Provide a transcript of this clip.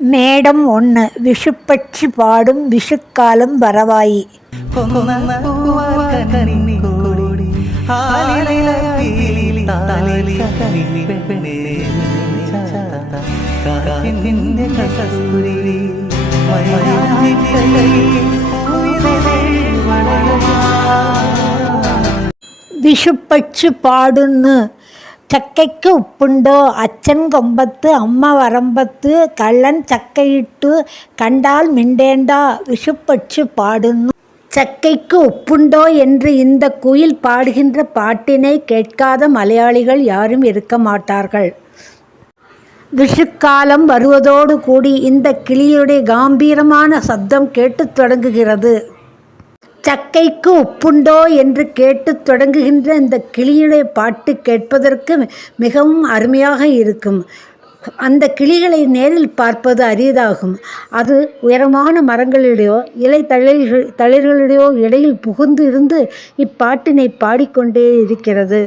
Madam 1 விஷுப்பட்சி பாடும் விஷுக்காலம் வரவாயி. விஷுப்பட்சி பாடுன்னு சக்கைக்கு உப்புண்டோ அச்சன் கொம்பத்து அம்மா வரம்பத்து கள்ளன் சக்கையிட்டு கண்டால் மிண்டேண்டா விஷுப்பட்சி பாடுன்னு. சக்கைக்கு உப்புண்டோ என்று இந்த குயில் பாடுகின்ற பாட்டினை கேட்காத மலையாளிகள் யாரும் இருக்க மாட்டார்கள். விஷுக்காலம் வருவதோடு கூடி இந்த கிளியுடைய கம்பீரமான சப்தம் கேட்டுத் தொடங்குகிறது. சக்கைக்கு உப்புண்டோ என்று கேட்டு தொடங்குகின்ற இந்த கிளியுடைய பாட்டு கேட்பதற்கு மிகவும் அருமையாக இருக்கும். அந்த கிளிகளை நேரில் பார்ப்பது அரியதாகும். அது உயரமான மரங்களிடையோ இலை தளிர்களிடையோ இடையில் புகுந்து இருந்து இப்பாட்டினை பாடிக்கொண்டே இருக்கிறது.